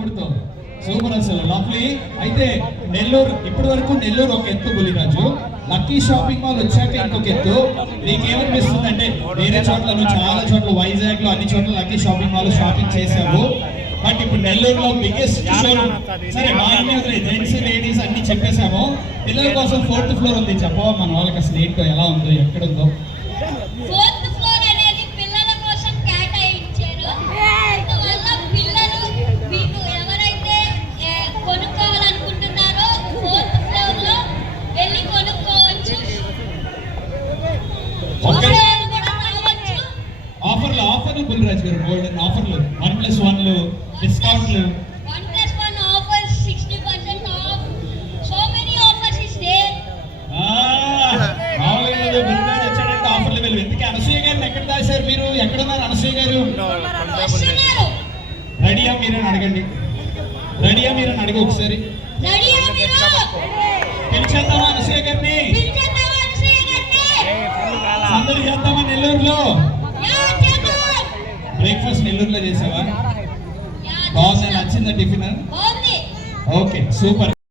తమ్ముడితో. సూపర్ అసలు లవ్లీ. అయితే నెల్లూరు ఇప్పటి వరకు నెల్లూరు ఒక ఎత్తు బుల్లిరాజు, లక్కీ షాపింగ్ మాల్ వచ్చాక ఇంకొక ఎత్తు. నీకేమనిపిస్తుంది అంటే వేరే చోట్ల చాలా చోట్ల వైజాగ్ లో అన్ని చోట్ల లక్కీ షాపింగ్ మాల్ షాపింగ్ చేసావు, బట్ ఇప్పుడు నెల్లూరులో బిగ్గెస్ట్ షోరూమ్. సరే మా ఇంటి జెంట్స్ లేడీస్ అన్ని చెప్పేసాము, పిల్లల కోసం 4th ఫ్లోర్ ఉంది. చెప్పవా మన వాళ్ళకి అసలు ఏంటో, ఎలా ఉందో, ఎక్కడ ఉందో? ఆఫర్లు బుల్లిరాజు గారు, గోల్డెన్ ఆఫర్లు, 1+1 డిస్కౌంట్లు. 1+1 offers 60% off. So many offers is there. Bulliraju వచ్చాడంటే ఆఫర్లు వెళ్ళి. ఎందుకు అనసూయ గారిని ఎక్కడ దాచారు మీరు? ఎక్కడున్నారు అనసూయ గారు? రెడీయా మీరని అడగండి. రెడీయా మీరని అడిగి ఒకసారి. పిలిచేద్దామా అనసూయ గారిని? అందరూ చేద్దామా నెల్లూరులో? బ్రేక్ఫాస్ట్ నెల్లూరులో చేసావా? బాగుందా? నచ్చిందా టిఫిన్? Okay super.